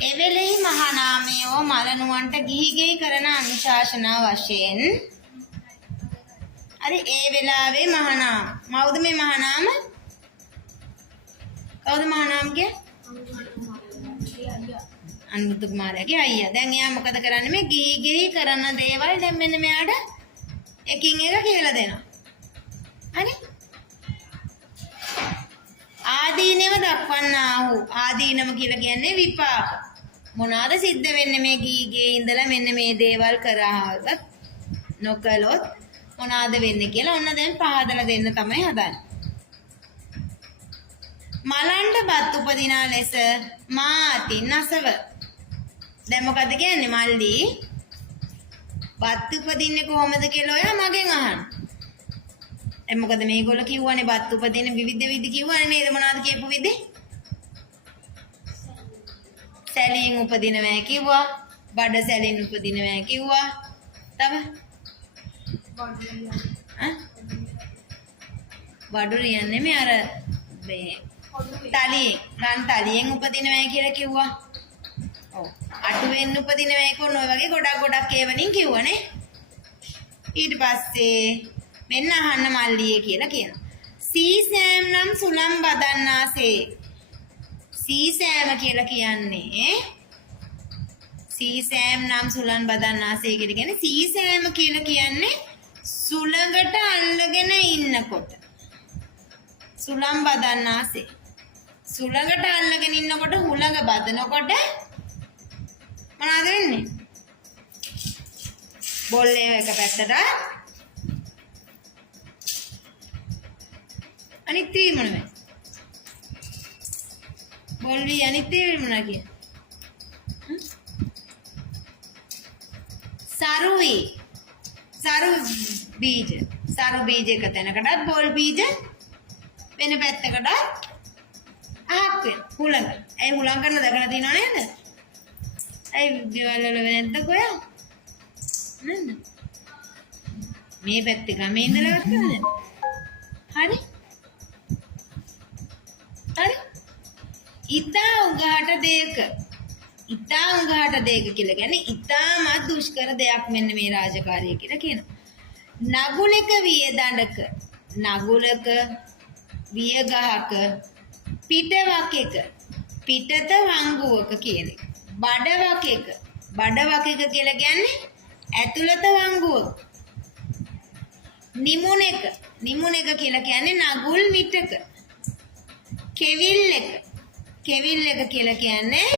එවෙලෙහි මහානාමයෝ මලනුවන්ට ගිහිගෙයි කරන අනුශාසනා වශයෙන් අර ඒ වෙලාවේ මහානාම මවුද මේ මහානාම? කවුද මහානාම කියන්නේ? අනුරුද්ධ කුමාරයාගේ අයියා. දැන් එයා මොකද කරන්නේ? මේ ගිහිගෙයි කරන දේවල් දැන් මෙන්න මෙයාට එකින් එක කියලා දෙනවා. හරි? ආදීනව දක්වන්නාහු. ආදීනම කියලා කියන්නේ විපාක. මොනවාද සිද්ධ වෙන්නේ මේ ගීගේ ඉඳලා මෙන්න මේ දේවල් කරාවත් නොකළොත් මොනවාද වෙන්නේ කියලා ඔන්න දැන් පහදලා දෙන්න තමයි හදන්නේ. මලන්ට බත් උපදිනා ලෙස මාති නසව. දැන් මොකද කියන්නේ මල්ලි? බත් උපදින්නේ කොහොමද කියලා ඔයා මගෙන් අහන්න. දැන් මොකද මේගොල්ලෝ කිව්වනේ බත් උපදින විවිධ විදි කිව්වනේ නේද? මොනවද කියපු විදි? සැලියෙන් උපදිනවා කිව්වා. බඩ සැලින් උපදිනවා කිව්වා. තව වඩුරියන් නෙමෙයි අර මේ තලියෙන් රන් තලියෙන් උපදිනවා කියලා කිව්වා. ඔව්. අටුවෙන් උපදිනවා කොන ඔය වගේ ගොඩක් ඒවනින් කිව්වනේ. ඊට පස්සේ මෙන්න අහන්න මල්ලියේ කියලා කියනවා. සීසෑම් නම් සුලම් බදන්නාසේ. සීසෑම කියලා කියන්නේ සීසෑම් නම් සුලම් බදන්නාසේ කියලා කියන්නේ සීසෑම කියලා කියන්නේ සුලඟට අල්ලගෙන ඉන්නකොට. සුලම් බදන්නාසේ. සුලඟට අල්ලගෙන ඉන්නකොට හුලඟ බදනකොට මොනවද වෙන්නේ? බොල්ලේ එක පැත්තට අනිත් ත්‍රි මොනවද? බොල්වි අනිත් ත්‍රි මොනවා කියන්නේ? සරුයි. සරු බීජ. සරු බීජ එක තැනකටත් බොල් බීජ වෙන පැත්තකට අහක් වෙන හුලඟ. ඒ හුලඟ කරන දැකලා තියෙනව නේද? ඒ දේවල් වල නැද්ද කොයා? නේද? මේ පැත්තේ ගමේ ඉඳලා ගත්තද? හරි? හරි? ඉතා උගහට දෙයක. ඉතා උගහට දෙයක කියලා කියන්නේ ඉතාමත් දුෂ්කර දෙයක් මෙන්න මේ රාජකාරිය කියලා කියනවා. නගුලක වියදඬක නගුලක වියගහක පිටවකක පිටත වංගුවක කියන එක. බඩවකක බඩවකක කියලා කියන්නේ ඇතුළත වංගුවක. නිමුණක නිමුණක කියලා කියන්නේ නගුල් විටක. කෙවිල්ලක කෙවිල්ලක කියලා කියන්නේ